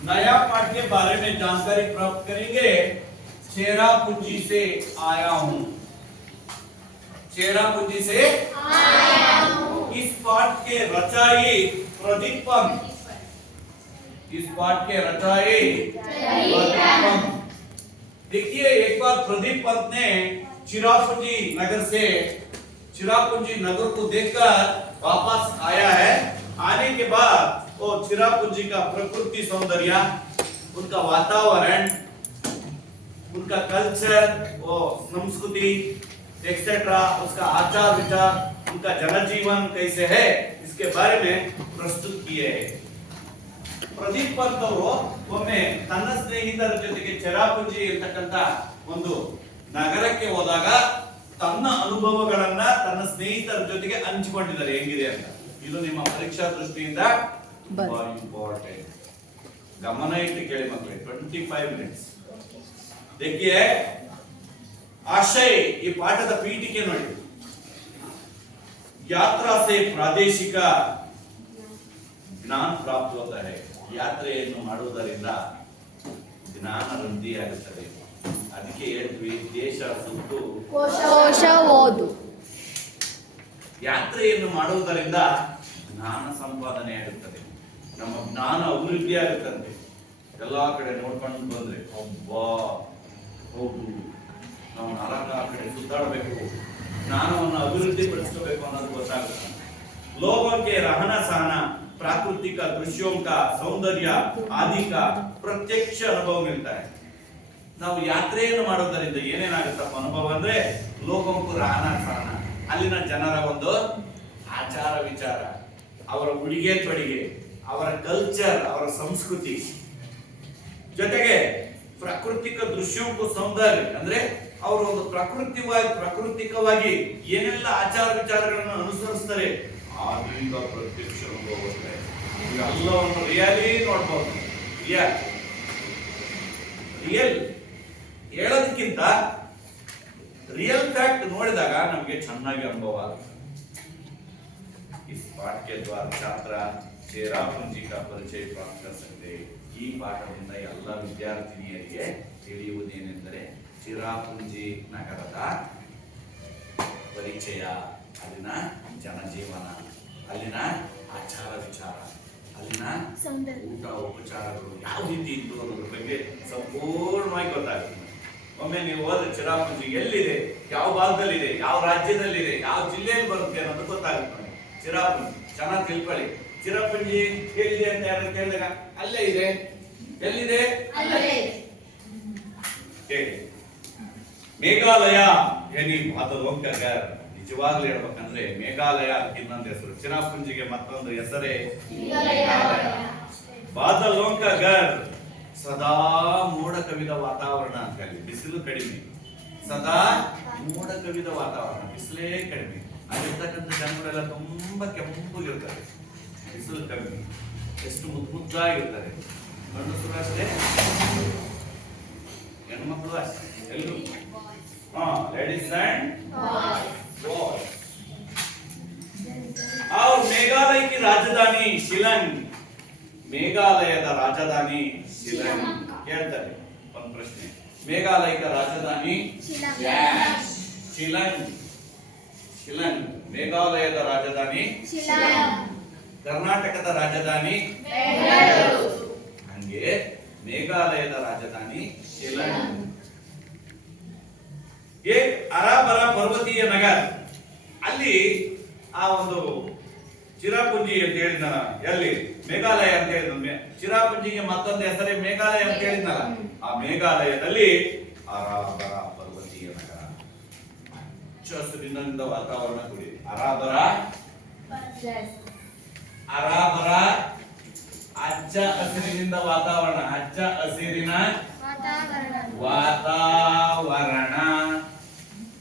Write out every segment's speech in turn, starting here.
नया पाठ के बारे में जानकारी प्राप्त करेंगे। चेरापूंजी से आया हूँ। चेरापूंजी से आया हूँ। इस पाठ के रचाई प्रदीप पंत। इस पाठ के रचाई प्रदीप पंत। देखिए, एक बार प्रदीप पंत ने चिरापुंजी नगर से चिरापुंजी नगर को देखकर वापस आया है। आने के बाद वो चिरापुंजी का प्रकृति सौंदर्य, उनका वातावरण, उनका कल्चर, वो संस्कृति एक्सेट्रा, उसका आचार विचार, उनका जनजीवन कैसे है, इसके बारे में प्रस्तुत किए हैं। ಪ್ರದೀಪ್ ಪಂತ್ ಅವರು ಒಮ್ಮೆ ತನ್ನ ಸ್ನೇಹಿತರ ಜೊತೆಗೆ ಚೆರಾಪುಂಜಿ ಇರತಕ್ಕಂತ ಒಂದು ನಗರಕ್ಕೆ ಹೋದಾಗ ತನ್ನ ಅನುಭವಗಳನ್ನ ತನ್ನ ಸ್ನೇಹಿತರ ಜೊತೆಗೆ ಹಂಚಿಕೊಂಡಿದ್ದಾರೆ ಹೆಂಗಿದೆ ಅಂತ. ಇದು ನಿಮ್ಮ ಪರೀಕ್ಷಾ ದೃಷ್ಟಿಯಿಂದ ತುಂಬಾ ಇಂಪಾರ್ಟೆಂಟ್. ಗಮನ ಇಟ್ಟು ಕೇಳಿ ಮಕ್ಕಳೇ. 25 ಮಿನಿಟ್ಸ್. देखिए, आशय ಈ ಪಾಠದ ಪೀಠಿಕೆ ನೋಡಿ. यात्रा से प्रादेशिक ज्ञान प्राप्त होता है. ಯಾತ್ರೆಯನ್ನು ಮಾಡುವುದರಿಂದ ಜ್ಞಾನ ವೃದ್ಧಿಯಾಗುತ್ತದೆ. ಅದಕ್ಕೆ ಹೇಳಿದ್ವಿ, ದೇಶ ಸುತ್ತು ಕೋಶ ಓದು. ಯಾತ್ರೆಯನ್ನು ಮಾಡುವುದರಿಂದ ಜ್ಞಾನ ಸಂಪಾದನೆ ಆಗುತ್ತದೆ, ನಮ್ಮ ಜ್ಞಾನ ಅಭಿವೃದ್ಧಿ ಆಗುತ್ತದೆ. ಎಲ್ಲಾ ಕಡೆ ನೋಡ್ಕೊಂಡು ಬಂದ್ರೆ ಒಬ್ಬ ಹೋಗು, ನಾವು ನಾಲ್ಕು ಕಡೆ ಸುತ್ತಾಡಬೇಕು, ಜ್ಞಾನವನ್ನು ಅಭಿವೃದ್ಧಿ ಪಡಿಸಬೇಕು ಅನ್ನೋದು ಗೊತ್ತಾಗುತ್ತೆ. लोगों के रहना सहना, प्राकृतिक दृश्यों का सौंदर्य आदि का प्रत्यक्ष अनुभव मिलता है. ನಾವು ಯಾತ್ರೆಯನ್ನು ಮಾಡೋದರಿಂದ ಏನೇನಾಗುತ್ತಪ್ಪ ಅನುಭವ ಅಂದ್ರೆ, ಲೋಕಂಕು ರಹನ ಸಹನ, ಅಲ್ಲಿನ ಜನರ ಒಂದು ಆಚಾರ ವಿಚಾರ, ಅವರ ಉಡುಗೆ ತೊಡುಗೆ, ಅವರ ಕಲ್ಚರ್, ಅವರ ಸಂಸ್ಕೃತಿ, ಜೊತೆಗೆ ಪ್ರಾಕೃತಿಕ ದೃಶ್ಯೋಂಕು ಸೌಂದರ್ಯ ಅಂದ್ರೆ ಅವರು ಒಂದು ಪ್ರಾಕೃತಿಕವಾಗಿ ಏನೆಲ್ಲ ಆಚಾರ ವಿಚಾರಗಳನ್ನು ಅನುಸರಿಸ್ತಾರೆ, ಆಧುನಿಕ ಪ್ರತ್ಯಕ್ಷ ಅನುಭವ ಬರುತ್ತೆ. ಇವೆಲ್ಲವನ್ನು ರಿಯಲಿ ನೋಡ್ಬೋದು. ರಿಯಲ್ ಹೇಳೋದಕ್ಕಿಂತ ರಿಯಲ್ ಫ್ಯಾಕ್ಟ್ ನೋಡಿದಾಗ ನಮಗೆ ಚೆನ್ನಾಗಿ ಅನುಭವ ಆಗುತ್ತೆ. इस पाठ के द्वारा छात्र चेरापूंजी का परिचय प्राप्त कर सकते हैं. ಈ ಪಾಠದಿಂದ ಎಲ್ಲ ವಿದ್ಯಾರ್ಥಿನಿಯರಿಗೆ ತಿಳಿಯುವುದೇನೆಂದರೆ, ಚಿರಾಪುಂಜಿ ನಗರದ ಪರಿಚಯ, ಅಲ್ಲಿನ ಜನಜೀವನ, ಅಲ್ಲಿನ ಆಚಾರ ವಿಚಾರ, ಅಲ್ಲಿನ ಊಟ ಉಪಚಾರಗಳು ಯಾವ ರೀತಿ ಇದ್ದು ಅನ್ನೋದ್ರ ಬಗ್ಗೆ ಸಂಪೂರ್ಣವಾಗಿ ಗೊತ್ತಾಗುತ್ತೆ. ಒಮ್ಮೆ ನೀವು ಹೋದ್ರೆ ಚಿರಾಪುಂಜಿ ಎಲ್ಲಿದೆ, ಯಾವ ಭಾಗದಲ್ಲಿದೆ, ಯಾವ ರಾಜ್ಯದಲ್ಲಿದೆ, ಯಾವ ಜಿಲ್ಲೆಯಲ್ಲಿ ಬರುತ್ತೆ ಅನ್ನೋದು ಗೊತ್ತಾಗುತ್ತೆ. ಚಿರಾಪುಂಜಿ ಚೆನ್ನಾಗಿ ತಿಳ್ಕೊಳ್ಳಿ. ಚಿರಾಪುಂಜಿ ಎಲ್ಲಿದೆ ಅಂತ ಯಾರು ಕೇಳಿದಾಗ ಅಲ್ಲೇ ಇದೆ. ಎಲ್ಲಿದೆ? ಮೇಘಾಲಯ ಏನಿ ಬಾದಲೋಂಕ ಗರ್. ನಿಜವಾಗ್ಲೂ ಹೇಳ್ಬೇಕಂದ್ರೆ ಮೇಘಾಲಯ ಇನ್ನೊಂದು ಹೆಸರು, ಚಿರಾಪುಂಜಿಗೆ ಮತ್ತೊಂದು ಹೆಸರೇ ಮೇಘಾಲಯ. ಬಾದಲೋಂಕ ಗರ್, ಸದಾ ಮೋಡ ಕವಿದ ವಾತಾವರಣ ಅಂತ ಹೇಳಿ, ಬಿಸಿಲು ಕಡಿಮೆ, ಸದಾ ಮೋಡ ಕವಿದ ವಾತಾವರಣ, ಬಿಸಿಲೇ ಕಡಿಮೆ. ಅಲ್ಲಿರ್ತಕ್ಕಂಥ ಜನಗಳೆಲ್ಲ ತುಂಬಾ ಕೆಂಪಗಿರ್ತಾರೆ, ಬಿಸಿಲು ಕಮ್ಮಿ, ಎಷ್ಟು ಮುದ್ದಾಗಿರ್ತಾರೆ. ಗಂಡಸರು ಅಷ್ಟೇ, ಹೆಣ್ಮಕ್ಳು ಅಷ್ಟೇ, ಎಲ್ಲರೂ ಲೇಡೀಸ್ ಅಂಡ್ बॉयज. और मेघालय की राजधानी शिलांग. ಮೇಘಾಲಯದ ರಾಜಧಾನಿ ಶಿಲಾಂಗ್. ಕೇಳ್ತಾರೆ ಒಂದು ಪ್ರಶ್ನೆ, ಮೇಘಾಲಯದ ರಾಜಧಾನಿ ಶಿಲಾಂಗ್. ಶಿಲಾಂಗ್ ಮೇಘಾಲಯದ ರಾಜಧಾನಿ ಶಿಲಾಂಗ್. ಕರ್ನಾಟಕದ ರಾಜಧಾನಿ ಬೆಂಗಳೂರು. ಹಂಗೆ ಮೇಘಾಲಯದ ರಾಜಧಾನಿ ಶಿಲಾಂಗ್. एक हरा भरा पर्वतीय नगर. ಅಲ್ಲಿ ಆ ಒಂದು ಚಿರಾಪುಂಜಿ ಅಂತ ಹೇಳಿದ್ನಲ್ಲ, ಎಲ್ಲಿ ಮೇಘಾಲಯ ಅಂತ ಹೇಳಿದ್ನ, ಚಿರಾಪುಂಜಿಗೆ ಮತ್ತೊಂದು ಹೆಸರೇ ಮೇಘಾಲಯ ಅಂತ ಹೇಳಿದ್ನಲ್ಲ, ಆ ಮೇಘಾಲಯದಲ್ಲಿ ಹರಾ ಭರಾ ಪರ್ವತೀಯ ನಗರ, ಹಚ್ಚ ಹಸಿರಿನಿಂದ ವಾತಾವರಣ ಕೂಡಿದೆ. ಹರಾ ಭರಾ ಹಚ್ಚ ಹಸಿರಿನಿಂದ ವಾತಾವರಣ, ಹಚ್ಚ ಹಸಿರಿನ ವಾತಾವರಣ.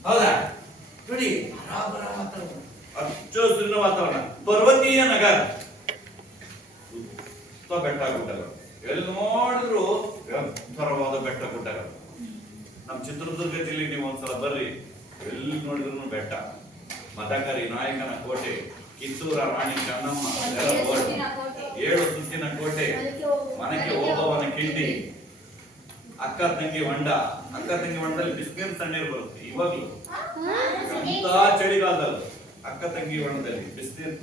ಹೌದಾ? ನೋಡಿ, ಹಚ್ಚ ಹಸಿರಿನ ವಾತಾವರಣ, ಪರ್ವತೀಯ ನಗರ, ಸುತ್ತ ಬೆಟ್ಟ ಗುಡ್ಡಗಳು, ಎಲ್ಲಿ ನೋಡಿದ್ರು ಎತ್ತರವಾದ ಬೆಟ್ಟ ಗುಡ್ಡಗಳು. ನಮ್ಮ ಚಿತ್ರದುರ್ಗ ಜಿಲ್ಲೆಗೆ ನೀವು ಒಂದ್ಸಲ ಬರ್ರಿ, ಎಲ್ಲಿ ನೋಡಿದ್ರು ಬೆಟ್ಟ. ಮದಕರಿ ನಾಯಕನ ಕೋಟೆ, ಕಿತ್ತೂರ ರಾಣಿ ಚೆನ್ನಮ್ಮ, 7 ಸುತ್ತಿನ ಕೋಟೆ, ಮನೆಗೆ ಹೋಗುವ ಕಿಂಡಿ, ಅಕ್ಕ ತಂಗಿ ಹೊಂಡ. ಅಕ್ಕ ತಂಗಿ ಹೊಂಡದಲ್ಲಿ ಬಿಸಿನೀರು ತಣ್ಣೀರು ಬರುತ್ತೆ. ಇವಾಗ್ಲೂ ಅಂತ ಚಳಿಗಾಲದಲ್ಲಿ ಅಕ್ಕ ತಂಗಿ ಹೊಂಡದಲ್ಲಿ ಬಿಸಿನೀರು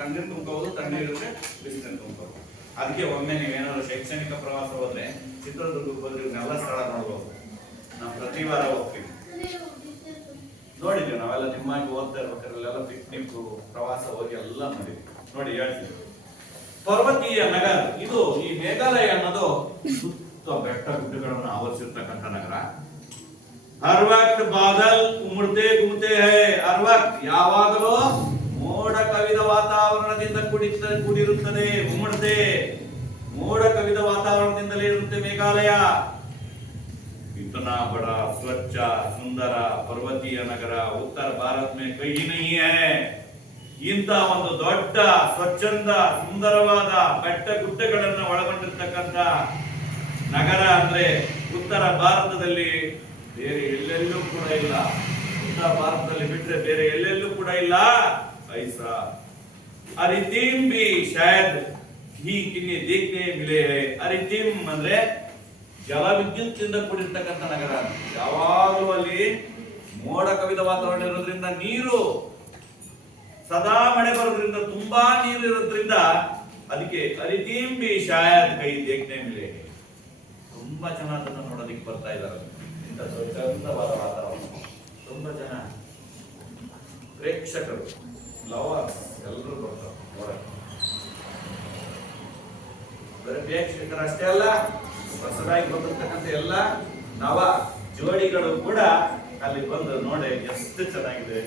ತಣ್ಣೀರು ತುಂಬ್ಕೋಬಹುದು, ತಣ್ಣೀರಿದ್ರೆ ಬಿಸಿನೀರು ತುಂಬ್ಕೋಬಹುದು. ಅದಕ್ಕೆ ಒಮ್ಮೆ ನೀವೇನಾದ್ರು ಶೈಕ್ಷಣಿಕ ಪ್ರವಾಸ ಹೋದ್ರೆ ಚಿತ್ರದುರ್ಗಕ್ಕೆ ಹೋದ್ರೆ ಇವನ್ನೆಲ್ಲ ಸ್ಥಳ ನೋಡ್ಬೋದು. ನಾವು ಪ್ರತಿ ವಾರ ಹೋಗ್ತೀವಿ, ನೋಡಿದ್ವಿ. ನಾವೆಲ್ಲ ನಿಮ್ಮಾಗಿ ಓದ್ತಾ ಇರ್ಬೇಕಾದ್ರೆಲ್ಲ ಪಿಕ್ನಿಕ್ ಪ್ರವಾಸ ಹೋಗಿ ಎಲ್ಲ ನೋಡಿದ್ವಿ. ನೋಡಿ ಹೇಳ್ತೀವಿ, ಪರ್ವತೀಯ ನಗರ ಇದು. ಈ ಮೇಘಾಲಯ ಅನ್ನೋದು ಸುತ್ತ ಬೆಟ್ಟ ಗುಡ್ಡಗಳನ್ನು ಆವರಿಸಿರ್ತಕ್ಕಂಥ ನಗರ. ಹರ್ ವಕ್ತ್ ಬಾದಲ್ ಉಮಡ್ತೆ ಗುಮ್ತೆ ಹೈ. ಹರ್ ವಕ್ತ್ ಯಾವಾಗಲೂ ಮೋಡ ಕವಿದ ವಾತಾವರಣದಿಂದ ಕೂಡಿರುತ್ತದೆ. ಉಮಡ್ತೆ ಮೋಡ ಕವಿದ ವಾತಾವರಣದಿಂದಲೇ ಇರುತ್ತೆ ಮೇಘಾಲಯ. इतना बड़ा स्वच्छ सुंदर पर्वतीय नगर उत्तर भारत में कहीं नहीं है. ಇಂತ ಒಂದು ದೊಡ್ಡ ಸ್ವಚ್ಛಂದ ಸುಂದರವಾದ ಬೆಟ್ಟ ಗುಡ್ಡಗಳನ್ನು ಒಳಗೊಂಡಿರ್ತಕ್ಕಂಥ ನಗರ ಅಂದ್ರೆ ಉತ್ತರ ಭಾರತದಲ್ಲಿ ಬೇರೆ ಎಲ್ಲೆಲ್ಲೂ ಕೂಡ ಇಲ್ಲ. ಉತ್ತರ ಭಾರತದಲ್ಲಿ ಬಿಟ್ರೆ ಬೇರೆ ಎಲ್ಲೆಲ್ಲೂ ಕೂಡ ಇಲ್ಲ. ಐಸಾ ಅರಿತಿಮ್ ಬಿ ಶಾಯದ್ ಹಿ ಕಿನ್ನೆ ದೇಖ್ನೆ ಮಿಲೆ ಹೈ. ಅರಿತಿಮ್ ಅಂದ್ರೆ ಜಲವಿದ್ಯುತ್ ಇಂದ ಕೂಡಿರ್ತಕ್ಕಂಥ ನಗರ. ಯಾವಾಗಲೂ ಅಲ್ಲಿ ಮೋಡ ಕವಿದ ವಾತಾವರಣ ಇರೋದ್ರಿಂದ, ನೀರು ಸದಾ ಮಳೆ ಬರೋದ್ರಿಂದ, ತುಂಬಾ ನೀರು ಇರೋದ್ರಿಂದ ಅದಕ್ಕೆ ಅರಿತಿಮ್ ಬಿ ಶಾಯದ್ ಕೈ ದೇಖ್ನೆ ಮಿಲೆ. ತುಂಬಾ ಜನ ಅದನ್ನ ನೋಡೋದಿಕ್ಕೆ ಬರ್ತಾ ಇದ್ದಾರೆ. ಇಂಥ ಸ್ವಚ್ಛಂದವಾದ ವಾತಾವರಣ. ತುಂಬಾ ಜನ ಪ್ರೇಕ್ಷಕರು, ಲವರ್ಸ್ ಎಲ್ಲರೂ ಬರ್ತಾರೆ ನೋಡಕ್ಕೆ. ಬರೀ ಪ್ರೇಕ್ಷಕರಷ್ಟೇ ಅಲ್ಲ, ಹೊಸದಾಗಿ ಬಂದಿರ್ತಕ್ಕಂಥ ಎಲ್ಲ ನವ ಜೋಡಿಗಳು ಕೂಡ ಅಲ್ಲಿ ಬಂದು ನೋಡಿ ಎಷ್ಟು ಚೆನ್ನಾಗಿದೆ.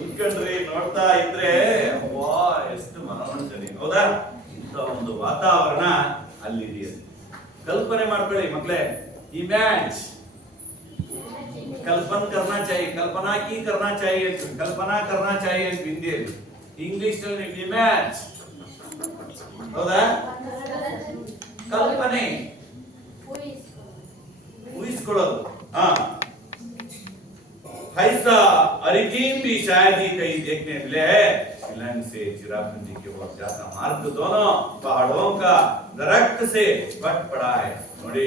ಉಳ್ಕೊಂಡ್ರಿ ನೋಡ್ತಾ ಇದ್ರೆ ವಾ ಎಷ್ಟು ಮನೋರಂಜನೆ. ಹೌದಾ? ಇಂಥ ಒಂದು ವಾತಾವರಣ ಅಲ್ಲಿದೆ. ಕಲ್ಪನೆ ಮಾಡ್ಕೊಳ್ಳಿ ಮಕ್ಕಳೇ. ಇಮ್ಯಾಜ್ ಕಲ್ಪನ್ ಕರ್ನಾ ಚಾಹಿಯೆ, ಕಲ್ಪನಾ ಕಿ ಕರ್ನಾ ಚಾಹಿಯೆ, ಕಲ್ಪನಾ ಕರ್ನಾ ಚಾಹಿಯೆ ಅಂತ ಹಿಂದಿಯಲ್ಲಿ. ಇಂಗ್ಲಿಷ್ ನಲ್ಲಿ ಇಮ್ಯಾಜ್. ಹೌದಾ? ಕಲ್ಪನೆ, ಊಹಿಸ್ಕೊಳ್ಳೋದು. ऐसा अरिजीम भी शायद ही कहीं देखने मिले है. शिलांग से चिरापुंजी के ओर जाता मार्ग दोनों पहाड़ों का दरख्त से कट पड़ा है. ನೋಡಿ,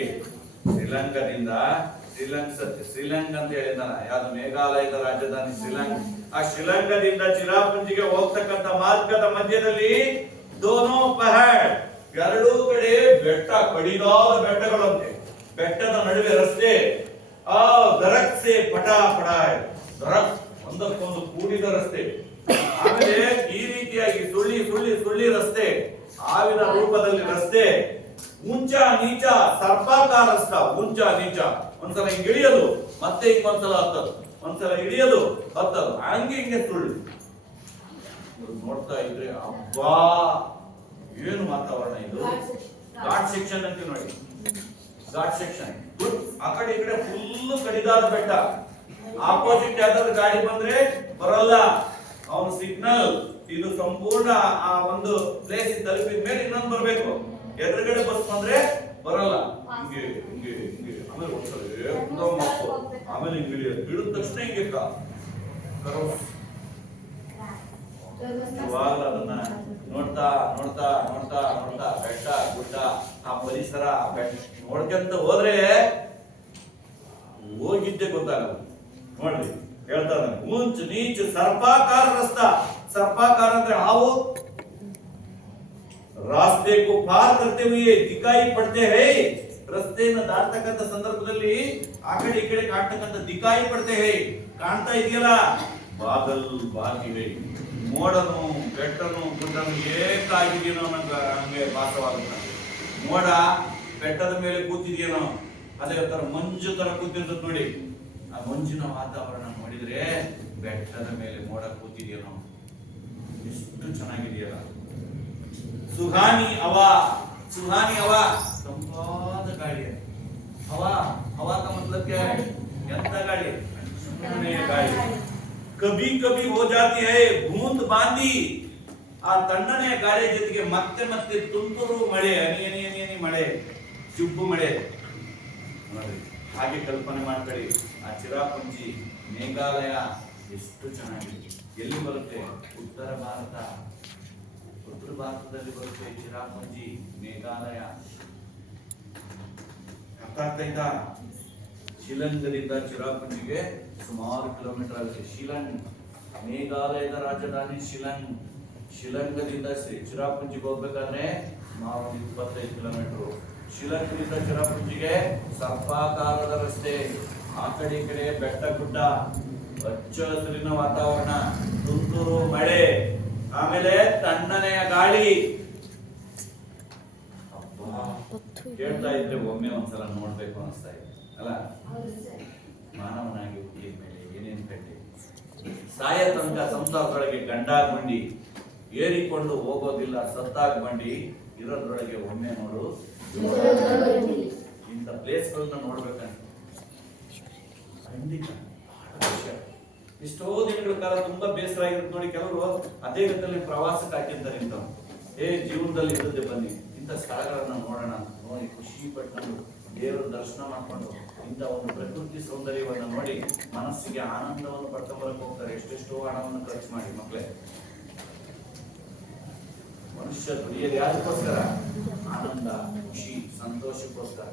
ಶ್ರೀಲಂಕಾದಿಂದ ಶ್ರೀಲಂಕ ಅಂತ ಹೇಳಿದಾನ. ಯಾವುದು? ಮೇಘಾಲಯದ ರಾಜಧಾನಿ ಶ್ರೀಲಂಕ. ಆ ಶ್ರೀಲಂಕಾದಿಂದ ಚಿರಾಪುಂಜಿಗೆ ಹೋಗ್ತಕ್ಕಂಥ ಮಾರ್ಗದ ಮಧ್ಯದಲ್ಲಿ ದೋನೋ ಪಹಾಡ್, ಎರಡೂ ಕಡೆ ಬೆಟ್ಟ, ಕಡಿದಾದ ಬೆಟ್ಟಗಳಂತೆ. ಬೆಟ್ಟದ ನಡುವೆ ರಸ್ತೆ. ಆ ದರಖ್ ಸೆ ಪಟಾ ಪಡಾ, ದರಖ್ ಒಂದಕ್ಕೊಂದು ಕೂಡಿದ ರಸ್ತೆ. ಆಮೇಲೆ ಈ ರೀತಿಯಾಗಿ ಸುಳ್ಳಿ ಸುಳ್ಳಿ ಸುಳ್ಳಿ ರಸ್ತೆ, ಹಾವಿನ ರೂಪದಲ್ಲಿ ರಸ್ತೆ. ಉಂಚ ನೀಚ ಸರ್ಪಾಕಾರ ರಸ್ತೆ. ಉಂಚ ನೀಚ, ಒಂದ್ಸಲ ಹಿಂಗ್ ಇಳಿಯೋದು, ಮತ್ತೆ ಹಿಂಗೊಂದ್ಸಲ ಹತ್ತದು, ಒಂದ್ಸಲ ಇಳಿಯೋದು ಹತ್ತದು, ಹಂಗೆ ಹಿಂಗೆ ಸುಳ್ಳು. ನೋಡ್ತಾ ಇದ್ರೆ ಅಬ್ಬಾ ಏನು ವಾತಾವರಣ ಇದು. ಘಾಟ್ ಸೆಕ್ಷನ್ ಅಂತ ನೋಡಿ, ಘಾಟ್ ಸೆಕ್ಷನ್. ಆ ಕಡೆ ಈ ಕಡೆ ಫುಲ್ ಕಡಿದಾದ ಬೆಟ್ಟ. ಆಪೋಸಿಟ್ ಯಾವ್ದಾದ್ರು ಗಾಡಿ ಬಂದ್ರೆ ಬರಲ್ಲ, ಅವನು ಸಿಗ್ನಲ್. ಇದು ಸಂಪೂರ್ಣ ಆ ಒಂದು ಪ್ಲೇಸ್ ತಲುಪಿದ ಮೇಲೆ ಇನ್ನೊಂದು ಬರ್ಬೇಕು. ಎದುರುಗಡೆ ಬಸ್ ಬಂದ್ರೆ ಬರಲ್ಲ. ಹಿಂಗೆ ಹಿಂಗೆ ಹಿಂಗೆ ಆಮೇಲೆ ಒಂದ್ಸಲ ಮಪ್ಪು, ಆಮೇಲೆ ಹಿಂಗೆ ಇಳಿದ ತಕ್ಷಣ ಹಿಂಗೆ ಅದನ್ನ ನೋಡ್ತಾ ನೋಡ್ತಾ ನೋಡ್ತಾ ನೋಡ್ತಾ ಬೆಟ್ಟ ಗುಡ್ಡ, ಆ ಪರಿಸರ, ಬೆಟ್ಟ ನೋಡ್ಕೊಂತ ಹೋದ್ರೆ ಹೋಗಿದ್ದೆ ಗೊತ್ತಾಗಲ್ಲ. ನೋಡ್ರಿ ಹೇಳ್ತಾ ಇದ್ದಾನೆ, ಊಂಚ್ ನೀಚ್ ಸರ್ಪಾಕಾರ ರಸ್ತಾ. ಸರ್ಪಾಕಾರ ಅಂದ್ರೆ ಹಾವು. ರಾಸ್ತೆ ಕೋ ಪಾರ್ ಕರ್ತೆ ಹುಯೆ ದಿಕಾಯಿ ಪಡ್ತೆ ಹೈ. ರಸ್ತೆಯನ್ನು ದಾಟತಕ್ಕಂಥ ಸಂದರ್ಭದಲ್ಲಿ ಆ ಕಡೆ ಈ ಕಡೆ ಕಾಣ್ತಕ್ಕಂಥ ದಿಕಾಯಿ ಪಡ್ತೆ ಹೈ, ಕಾಣ್ತಾ ಇದೆಯಲ್ಲ. ಬಾದಲ್ ಬಾಗಿವೆ, ಮೋಡನು ಬೆಟ್ಟನು ಗುಡ್ಡನು ಏಕಾಗಿದೆಯೇನೋ ನಂಗೆ ಭಾಸವಾಗುತ್ತೆ. ಮೋಡ ಬೆಟ್ಟದ ಮೇಲೆ ಕೂತಿದೆಯೇನೋ, ಅದೇ ತರ ಮಂಜು ತರ ಕೂತಿರ್ತದೆ ನೋಡಿ. ಆ ಮಂಜಿನ ವಾತಾವರಣ ನೋಡಿದ್ರೆ ಬೆಟ್ಟದ ಮೇಲೆ ಮೋಡ ಕೂತಿದೆಯೇನೋ, ಎಷ್ಟು ಚೆನ್ನಾಗಿದೆಯಲ್ಲ. ಸುಹಾನಿ ಹವಾ, ಸುಹಾನಿ ಹವಾ, ತಂಪಾದ ಗಾಳಿ. ಹವಾ, ಹವಾ का मतलब क्या है? ಎಂತ ಗಾಳಿ? ಗಾಳಿ. ಕಭಿ ಕಭಿ ಹೋ ಜಾತಿ ಹೈ ಬೂಂದ್ ಬಾಂದಿ. ಆ ತಣ್ಣನೆ ಗಾಳಿ ಜೊತೆಗೆ ಮತ್ತೆ ಮತ್ತೆ ತುಂತುರು ಮಳೆ, ಹನಿ ಹನಿ ಹನಿ ಹನಿ ಮಳೆ, ಚುಬ್ಬು ಮಳೆ. ನೋಡಿ, ಹಾಗೆ ಕಲ್ಪನೆ ಮಾಡ್ಕೊಳ್ಳಿ. ಆ ಚಿರಾಪುಂಜಿ ಮೇಘಾಲಯ ಎಷ್ಟು ಚೆನ್ನಾಗಿದೆ. ಎಲ್ಲಿ ಬರುತ್ತೆ? ಉತ್ತರ ಭಾರತ. ಉತ್ತರ ಭಾರತದಲ್ಲಿ ಬರುತ್ತೆ ಚಿರಾಪುಂಜಿ ಮೇಘಾಲಯ. ಅರ್ಥ ಆಗ್ತಾ? ಶಿಲಂಗದಿಂದ ಚಿರಾಪುಂಜಿಗೆ ಸುಮಾರು ಕಿಲೋಮೀಟರ್ ಆಗುತ್ತೆ. ಶಿಲಂಗ್ ಮೇಘಾಲಯದ ರಾಜಧಾನಿ ಶಿಲಂಗ್. ಶಿಲಂಗದಿಂದ ಚಿರಾಪುಂಜಿಗೆ ಹೋಗ್ಬೇಕಾದ್ರೆ ಸುಮಾರು 25 ಕಿಲೋಮೀಟರ್. ಶಿಲಂಗದಿಂದ ಚಿರಾಪುಂಜಿಗೆ ಸರ್ಪಾಕಾರದ ರಸ್ತೆ, ಆ ಕಡೆ ಈ ಕಡೆ ಬೆಟ್ಟ ಗುಡ್ಡ, ಹಚ್ಚ ಹಸಿರಿನ ವಾತಾವರಣ, ತುಂತುರು ಮಳೆ, ಆಮೇಲೆ ತಣ್ಣನೆಯ ಗಾಳಿ. ಕೇಳ್ತಾ ಇದ್ರೆ ಒಮ್ಮೆ ಒಂದ್ಸಲ ನೋಡ್ಬೇಕು ಅನಿಸ್ತಾ ಇದೆ ಅಲ್ಲ? ಮಾನವನಾಗಿ ಹುಟ್ಟಿದ ಮೇಲೆ ಏನೇನ್ ಕಟ್ಟಿ ಸಾಯ ತನಕ ಸಂಸಾರದೊಳಗೆ ಗಂಡಾಗ್ ಬಂಡಿ ಏರಿಕೊಂಡು ಹೋಗೋದಿಲ್ಲ, ಸತ್ತಾಗ್ ಬಂಡಿ ಇರೋದ್ರೊಳಗೆ ಒಮ್ಮೆ ನೋಡು. ಇಂಥ ಪ್ಲೇಸ್ಗಳನ್ನ ನೋಡ್ಬೇಕಂತ ಖಂಡಿತ ಎಷ್ಟೋ ದಿನಗಳ ಕಾಲ ತುಂಬಾ ಬೇಸರ ಆಗಿರುತ್ತೆ ನೋಡಿ. ಕೆಲವರು ಅದೇ ರೀತಿಯಲ್ಲಿ ಪ್ರವಾಸಕ್ಕೆ ಹಾಕಿರ್ತಾರೆ. ಇಂಥವು ಜೀವನದಲ್ಲಿ ಇದ್ದದ್ದೇ ಬನ್ನಿ ಇಂಥ ಸ್ಥಳಗಳನ್ನ ನೋಡೋಣ, ನೋಡಿ ಖುಷಿ ಪಟ್ಕೊಂಡು ದೇವರ ದರ್ಶನ ಮಾಡ್ಕೊಂಡು ಇಂಥ ಒಂದು ಪ್ರಕೃತಿ ಸೌಂದರ್ಯವನ್ನು ನೋಡಿ ಮನಸ್ಸಿಗೆ ಆನಂದವನ್ನು ಪಡ್ಕೊಂಬರಕ್ಕೆ ಹೋಗ್ತಾರೆ. ಎಷ್ಟೆಷ್ಟೋ ಹಣವನ್ನು ಖರ್ಚು ಮಾಡಿ ಮಕ್ಕಳೇ. ಮನುಷ್ಯ ದುಡಿಯೋದು ಯಾರಿಗೋಸ್ಕರ? ಆನಂದ, ಖುಷಿ, ಸಂತೋಷಕ್ಕೋಸ್ಕರ.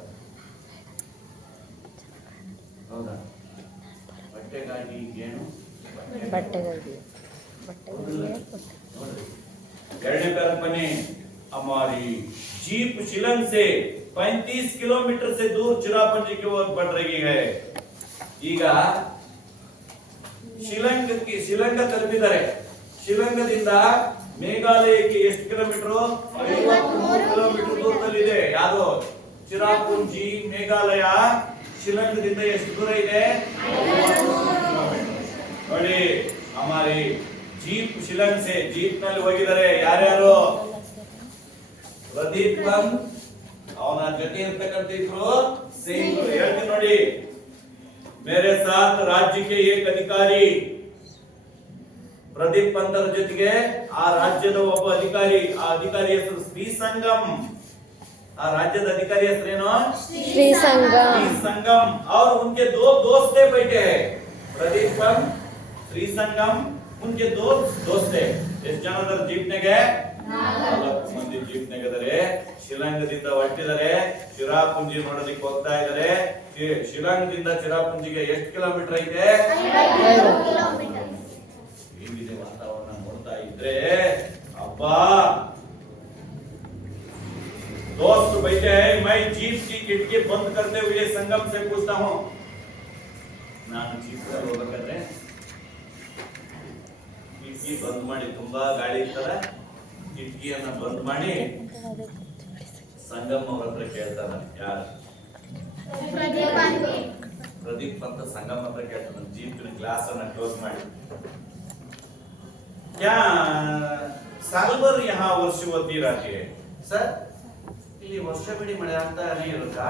ಹೌದಾ? ಬಟ್ಟೆಗಾಗಿ ಏನು? ಎರಡನೇ ಪ್ಯಾರ ಬನ್ನಿ. हमारी जीप शिलंग से 35 किलोमीटर से दूर चिरापुंजी की ओर बढ़ रही है. ಈಗ ಶಿಲಂಗ ತಲುಪಿದ್ದಾರೆ. ಶಿಲಂಗದಿಂದ ಮೇಘಾಲಯಕ್ಕೆ ಎಷ್ಟು ಕಿಲೋಮೀಟರ್? 53 ಕಿಲೋಮೀಟರ್ ದೂರದಲ್ಲಿದೆ. ಯಾವುದು? ಚಿರಾಪುಂಜಿ ಮೇಘಾಲಯ ಶಿಲಂಗದಿಂದ ಎಷ್ಟು ದೂರ ಇದೆ? 53 ಕಿಲೋಮೀಟರ್. ನೋಡಿ, हमारी जीप ಶಿಲಂಗ್ से जीप ನಲ್ಲಿ ಹೋಗಿದ್ದಾರೆ. ಯಾರ್ಯಾರು? ಪ್ರದೀಪಂ, ಅವನ ಜೊತೆ ಇರ್ತಕ್ಕಂಥ ಇಬ್ರು ಸಿಂಗ್. ಹೇಳ್ತೀನಿ ನೋಡಿ, ಮೇರೆ ಸಾಥ್ ರಾಜ್ಯಕ್ಕೆ ಏಕ್ ಅಧಿಕಾರಿ. ಪ್ರದೀಪ್ ಪಂತರ ಜೊತೆಗೆ ಆ ರಾಜ್ಯದ ಒಬ್ಬ ಅಧಿಕಾರಿ. ಆ ಅಧಿಕಾರಿ ಹೆಸರು ಶ್ರೀ ಸಂಗಮ್. ಆ ರಾಜ್ಯದ ಅಧಿಕಾರಿ ಹೆಸರೇನು? ಶ್ರೀ ಸಂಗಮ್. ಶ್ರೀ ಸಂಗಮ್. और उनके दो दोस्त बैठे हैं. प्रदीपम, ಶ್ರೀ ಸಂಗಮ್, उनके दो दोस्त है. ಎಷ್ಟು ಜನ ಅದರ ಜೀಪ್ನೆಗೆ? 4 ಮಂದಿ ಜೀಪ್ನೆಗದರೆ. ಶಿಲಂಗದಿಂದ ಹೊರಟಿದ್ದಾರೆ, ಚಿರಾಪುಂಜಿ ನೋಡಲಿಕ್ಕೆ ಹೋಗ್ತಾ ಇದ್ದಾರೆ. ಶಿಲಂಗದಿಂದ ಚಿರಾಪುಂಜಿಗೆ ಎಷ್ಟು ಕಿಲೋಮೀಟರ್ ಐತೆ? 5 ಕಿಲೋಮೀಟರ್. ಹೇಗಿದೆ ವಾತಾವರಣ ನೋಡ್ತಾ ಇದ್ರೆ? ಅಬ್ಬಾ, दोस्त बैठे हैं. मैं जीप की खिड़की बंद करते हुए संगम से पूछता हूँ. ನಾನು ಜೀಪ್ ಅಲ್ಲಿ ಹೋಗ್ಬೇಕಾದ್ರೆ ಕಿಟಕಿ ಬಂದ್ ಮಾಡಿ, ತುಂಬಾ ಗಾಳಿ ಇರ್ತದ, ಕಿಟಕಿಯನ್ನ ಬಂದ್ ಮಾಡಿ ಸಂಗಮ್ ಅವ್ರ ಹತ್ರ ಕೇಳ್ತಾನ. ಯಾರು? ಪ್ರದೀಪ್ ಅಂತ ಸಂಗಮ್ ಹತ್ರ ಕೇಳ್ತಾನ. ಜೀಪಿನ ಗ್ಲಾಸ್ ಅನ್ನ ಕ್ಲೋಸ್ ಮಾಡಿ, क्या साल भर यहाँ वर्ष होती रहती है सर? ಇಲ್ಲಿ ವರ್ಷವಿಡೀ ಮಳೆ ಆಗ್ತಾನೆ ಇರುತ್ತಾ?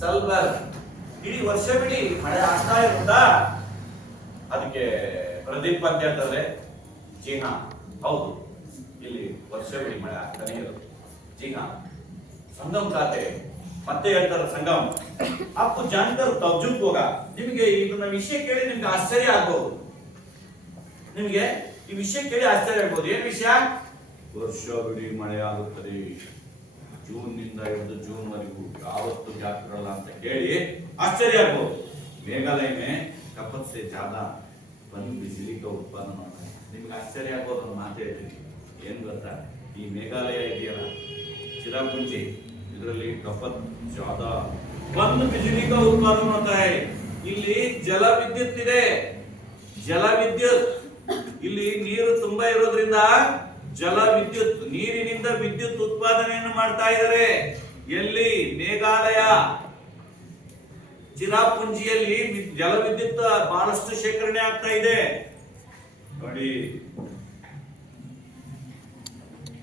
ಸಲ್ಬರ್, ಇಡೀ ವರ್ಷವಿಡೀ ಮಳೆ ಆಗ್ತಾ ಇರುತ್ತಾ? ಅದಕ್ಕೆ ಪ್ರದೀಪ್ ಅಂತ ಹೇಳ್ತಾರೆ, ಜಿ ಹಾ, ಹೌದು, ಇಲ್ಲಿ ವರ್ಷವಿಡೀ ಮಳೆ ಆಗ್ತಾನೆ ಇರುತ್ತೆ. ಜಿ ಹಾ. ಸಂಗಮ್ ಖಾತೆ ಮತ್ತೆ ಹೇಳ್ತಾರೆ, ಸಂಗಮ್ आपको जानकर तज्जुब होगा. ನಿಮಗೆ ಇದನ್ನ ವಿಷಯ ಕೇಳಿ ನಿಮ್ಗೆ ಆಶ್ಚರ್ಯ ಆಗ್ಬಹುದು. ನಿಮಗೆ ಈ ವಿಷಯ ಕೇಳಿ ಆಶ್ಚರ್ಯ ಆಗ್ಬಹುದು. ಏನ್ ವಿಷಯ? ವರ್ಷವಿಡೀ ಮಳೆ ಆಗುತ್ತದೆ, ಜೂನ್ ನಿಂದ ಹಿಡಿದು ಜೂನ್ ವರೆಗೂ ಯಾವತ್ತು ಗ್ಯಾಪ್ ಇರಲ್ಲ ಅಂತ ಕೇಳಿ ಆಶ್ಚರ್ಯ ಆಗ್ಬೋದು. मेघालय में खपत से ज्यादा पन बिजली का उत्पादन होता है. ನಿಮ್ಗೆ ಆಶ್ಚರ್ಯ ಆಗ್ಬೋದು. ಒಂದು ಮಾತು ಹೇಳ್ತೀನಿ, ಏನ್ ಗೊತ್ತಾ? ಈ ಮೇಘಾಲಯ ಇದೆಯಲ್ಲ, ಚಿರಾಪುಂಜಿ, ಇದರಲ್ಲಿ ಕಪತ್ ज्यादा पन बिजली का उत्पादन होता है. ಇಲ್ಲಿ ಜಲ ವಿದ್ಯುತ್ ಇದೆ. ಜಲ ವಿದ್ಯುತ್, ಇಲ್ಲಿ ನೀರು ತುಂಬಾ ಇರೋದ್ರಿಂದ ಜಲ ವಿದ್ಯುತ್, ನೀರಿನಿಂದ ವಿದ್ಯುತ್ ಉತ್ಪಾದನೆಯನ್ನು ಮಾಡ್ತಾ ಇದ್ದಾರೆ. ಎಲ್ಲಿ? ಮೇಘಾಲಯ ಚಿರಾಪುಂಜಿಯಲ್ಲಿ ಜಲ ವಿದ್ಯುತ್ ಬಹಳಷ್ಟು ಶೇಖರಣೆ ಆಗ್ತಾ ಇದೆ. ನೋಡಿ,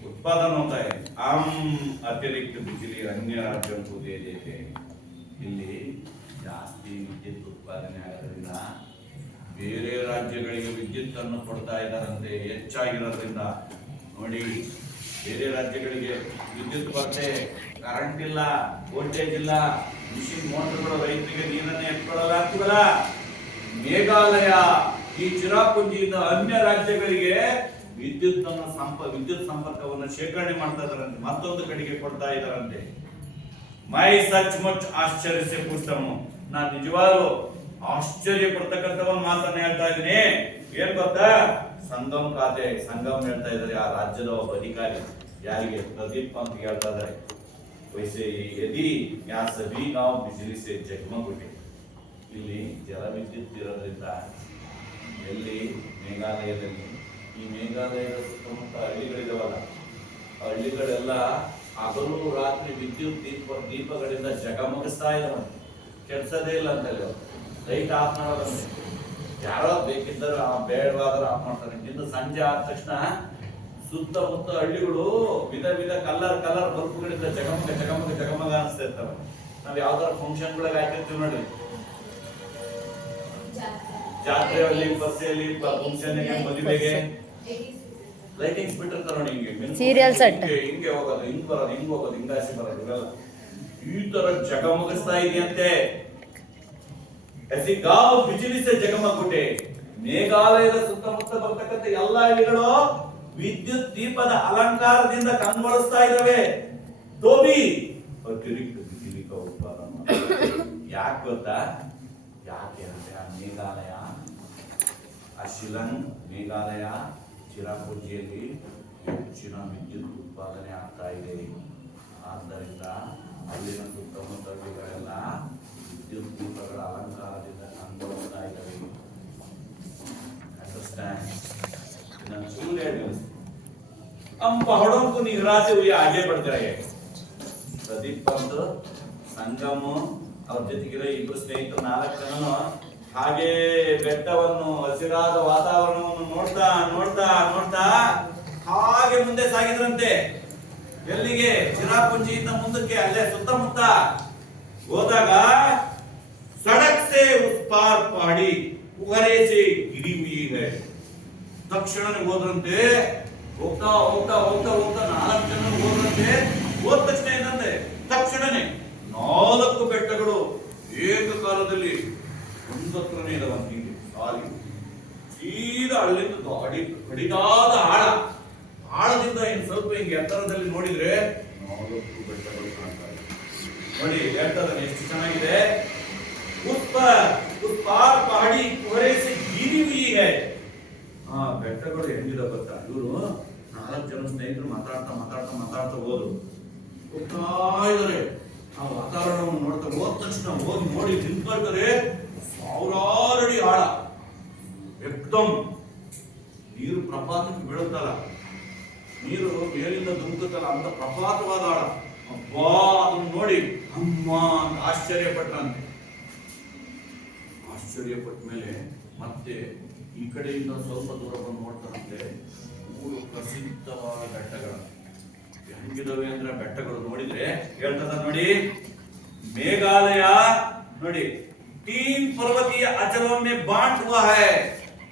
उत्पादन होता है. हम अतिरिक्त बिजली अन्य राज्यों को दे देते हैं. ಇಲ್ಲಿ ಜಾಸ್ತಿ ವಿದ್ಯುತ್ ಉತ್ಪಾದನೆ ಆಗೋದ್ರಿಂದ ಬೇರೆ ರಾಜ್ಯಗಳಿಗೆ ವಿದ್ಯುತ್ ಅನ್ನು ಕೊಡ್ತಾ ಇದ್ದಾರಂತೆ. ಹೆಚ್ಚಾಗಿರೋದ್ರಿಂದ ನೋಡಿ, ಬೇರೆ ರಾಜ್ಯಗಳಿಗೆ ವಿದ್ಯುತ್ ಕೊರತೆ, ಕರೆಂಟ್ ಇಲ್ಲ, ವೋಲ್ಟೇಜ್ ಇಲ್ಲ, ಮಿಷಿನ್ ಮೋಟರ್ಗಳು ರೈತರಿಗೆ ನೀರನ್ನು ಎತ್ಕೊಳ್ಳಲ್ಲ ಆಗ್ತದಲ್ಲ. ಮೇಘಾಲಯ ಈ ಚಿರಾಪುಂಜಿಯಿಂದ ಅನ್ಯ ರಾಜ್ಯಗಳಿಗೆ ವಿದ್ಯುತ್ ಸಂಪರ್ಕವನ್ನು ಶೇಖರಣೆ ಮಾಡ್ತಾ ಇದ್ದಾರಂತೆ, ಮತ್ತೊಂದು ಕಡೆಗೆ ಕೊಡ್ತಾ ಇದ್ದಾರಂತೆ. ಮೈ ಸಚ್ಮುಚ್ ಆಶ್ಚರ್ಯ ಸೆ ಪೂछता हूं ನಾನು ನಿಜವಾಗ್ಲೂ ಆಶ್ಚರ್ಯ ಪಡ್ತಕ್ಕಂತ ಒಂದು ಮಾತನ್ನ ಹೇಳ್ತಾ ಇದ್ದೀನಿ. ಏನ್ ಗೊತ್ತಾ? ಸಂಗಮ್ ಖಾತೆ ಸಂಗಮ್ ಹೇಳ್ತಾ ಇದ್ದಾರೆ ಆ ರಾಜ್ಯದ ಒಬ್ಬ ಅಧಿಕಾರಿ. ಯಾರಿಗೆ? ಪ್ರದೀಪ್ ಅಂತ ಹೇಳ್ತಾ ಇದ್ದಾರೆ. ವೈಸೆ ಯದಿ ಯಾ ಸಭಿ ಗಾಂವ್ ಬಿಜ್ಲಿ ಸೆ ಜಗಮಗ್ ಉಠೆ. ಇಲ್ಲಿ ಜಲವಿದ್ಯುತ್ ಇರೋದ್ರಿಂದ ಎಲ್ಲಿ ಮೇಘಾಲಯದಲ್ಲಿ ಈ ಮೇಘಾಲಯದ ಸುತ್ತಮುತ್ತ ಹಳ್ಳಿಗಳಿದಾವಲ್ಲ, ಹಳ್ಳಿಗಳೆಲ್ಲ ಹಗಲು ರಾತ್ರಿ ವಿದ್ಯುತ್ ದೀಪಗಳಿಂದ ಜಗಮಗಿಸ್ತಾ ಇದಾವೆ. ಕೆಲ್ಸದೇ ಇಲ್ಲ ಅಂತಲ್ಲಿ ಲೈಟ್ ಆಫ್ ಮಾಡೋದಂತೆ. ಯಾರೋ ಬೇಕಿದ್ದರೂ ಬೇಡವಾದ್ರೂ ಆಫ್ ಮಾಡ್ತಾರೆ. ಇನ್ನು ಸಂಜೆ ಆದ ತಕ್ಷಣ ಸುತ್ತಮುತ್ತ ಹಳ್ಳಿಗಳು ವಿಧ ವಿಧ ಕಲರ್ ಬಲ್ಬ್ಗಳಿಂದ ಜಗಮಗ ಜಗಮಗ ಜಗಮಗ ಅನಿಸ್ತಾ ಇರ್ತವೆ. ನಾವ್ ಯಾವ್ದಾರ ಫಂಕ್ಷನ್ಗಳಿಗೆ ಹಾಕಿರ್ತೀವಿ ನೋಡಿ, ಜಾತ್ರೆಯಲ್ಲಿ ಬಸ್ಸಲ್ಲಿ ಫಂಕ್ಷನ್ಗೆ ಮದುವೆಗೆ ಲೈಟಿಂಗ್ಸ್ ಬಿಟ್ಟಿರ್ತಾರೆ ನೋಡಿ. ಹಿಂಗೆ ಸೀರಿಯಲ್ ಸೆಟ್ ಹಿಂಗೆ ಹೋಗೋದು, ಹಿಂಗ್ ಬರೋದು, ಹಿಂಗ್ ಹೋಗೋದು, ಹಿಂಗಾಸಿ ಬರೋದು, ಇವೆಲ್ಲ ಈ ತರ ಜಗಮಗಿಸ್ತಾ ಇದೆಯಂತೆ. ಗಾಂವ್ ಬಿಜಿಲಿ ಸೆ ಜಗಮಗ್ ಉಠೆ. ಮೇಘಾಲಯದ ಸುತ್ತಮುತ್ತ ಬರ್ತಕ್ಕಂಥ ಎಲ್ಲಾ ಹಳ್ಳಿಗಳು ವಿದ್ಯುತ್ ದೀಪದ ಅಲಂಕಾರದಿಂದ ಕಂಗೊಳಿಸ್ತಾ ಇದಾವೆ. ತೋಬಿ ಅತಿರಿಕ್ತ ಬಿಜಿಲಿ ಕಾ ಉತ್ಪಾದನೆ. ಯಾಕೆ ಗೊತ್ತಾ? ಯಾಕೆ ಅಂದ್ರೆ ಆ ಮೇಘಾಲಯ, ಆ ಶಿಲಂಗ್ ಮೇಘಾಲಯ ಚಿರಾಪುಂಜಿಯಲ್ಲಿ ಹೆಚ್ಚಿನ ವಿದ್ಯುತ್ ಉತ್ಪಾದನೆ ಆಗ್ತಾ ಇದೆ. ಆದ್ದರಿಂದ ಅಲ್ಲಿನ ಸುತ್ತಮುತ್ತಗಳೆಲ್ಲ ವಿದ್ಯುತ್ ದೀಪಗಳ ಅಲಂಕಾರದಿಂದ ಕಂಗೊಳಿಸ್ತಾ ಇದ್ದಾವೆ. हम पहाड़ों को निगराते हुए आगे बढ़ गए. ಪ್ರದೀಪ್ ಬಂತು ಸಂಗಮ ಅವ್ರ ಜೊತೆಗಿರೋ ಇಬ್ಬರು ಸ್ನೇಹಿತರು 4 ಜನನು ಹಾಗೆ ಬೆಟ್ಟವನ್ನು ಹಸಿರಾದ ವಾತಾವರಣವನ್ನು ನೋಡ್ತಾ ನೋಡ್ತಾ ನೋಡ್ತಾ ಹಾಗೆ ಮುಂದೆ ಸಾಗಿದ್ರಂತೆ. ಎಲ್ಲಿಗೆ? ಚಿರಾಪುಂಜಿಯಿಂದ ಮುಂದಕ್ಕೆ. ಅಲ್ಲೇ ಸುತ್ತಮುತ್ತ ಹೋದಾಗ ಸಡಕ್ ಸೆ ಉಸ್ ಪಾರ್ ಪಹಾಡಿ ಉಗರೆ ಸೆ ಗಿರಿ ಹುಯಿ ಹೈ. ತಕ್ಷಣನೇ ಹೋದ್ರಂತೆ. ಹೋಗ್ತಾ ಹೋಗ್ತಾ ಹೋಗ್ತಾ ಹೋಗ್ತಾ 4 ಜನ ಹೋದ್ರಂತೆ. ಹೋದ ತಕ್ಷಣ ಏನಂದ್ರೆ ತಕ್ಷಣನೇ 4 ಬೆಟ್ಟಗಳು ಏಕಕಾಲದಲ್ಲಿ ಒಂದತ್ರನೇ ಇದಾವಂತ. ಹಿಂಗೆ ಸಾಲಿ ಸೀದಾ ಅಲ್ಲಿಂದ ಕಡಿದಾದ ಆಳದಿಂದ ಇನ್ ಸ್ವಲ್ಪ ಹಿಂಗೆ ಎತ್ತರದಲ್ಲಿ ನೋಡಿದ್ರೆ 4 ಬೆಟ್ಟಗಳು ಕಾಣ್ತಾರೆ. ನೋಡಿ ಹೇಳ್ತಾರೆ ಎಷ್ಟು ಚೆನ್ನಾಗಿದೆ. ಉಸ್ ಪಾರ್ ಪಹಾಡಿ ಉಗರೆ ಸೆ ಗಿರಿ ಹುಯಿ ಹೈ. ಬೆಟ್ಟಗಳು ಹೆಂಗಿದೆ ಗೊತ್ತಾ? ಇವರು 4 ಜನ ಸ್ನೇಹಿತರು ಮಾತಾಡ್ತಾ ಹೋದ್ರು. ಹೋಗ್ತಾ ಇದಾರೆ. ಆ ವಾತಾವರಣವನ್ನು ನೋಡ್ತಾ ಹೋದ ತಕ್ಷಣ ನೋಡಿ ನಿಂತ್ಕೊಳ್ತಾರೆ. 1000 ಅಡಿ ಆಳ, ಏಕ್ದಮ್ ನೀರು ಪ್ರಪಾತಕ್ಕೆ ಬೀಳುತ್ತಲ್ಲ, ನೀರು ಮೇಲಿಂದ ಧುಮುಕುತ್ತಲ್ಲ, ಅಂತ ಪ್ರಪಾತವಾದ ಆಳ. ಅಬ್ಬಾ ಅದನ್ನು ನೋಡಿ ಅಮ್ಮ ಅಂತ ಆಶ್ಚರ್ಯಪಟ್ಟಂತೆ. ಆಶ್ಚರ್ಯಪಟ್ಟ ಮೇಲೆ ಮತ್ತೆ ಈ ಕಡೆಯಿಂದ ಸ್ವಲ್ಪ ದೂರ ಬಂದು ನೋಡ್ತಾರಂತೆ. 3 ಪ್ರಸಿದ್ಧವಾದ ಬೆಟ್ಟಗಳು ಹೆಂಗಿದಾವೆ ಅಂದ್ರೆ ಬೆಟ್ಟಗಳು ನೋಡಿದ್ರೆ ಹೇಳ್ತದ ನೋಡಿ. ಮೇಘಾಲಯ ನೋಡಿ 3 ಪರ್ವತೀಯ ಅಚಲೋं में बांट हुआ है.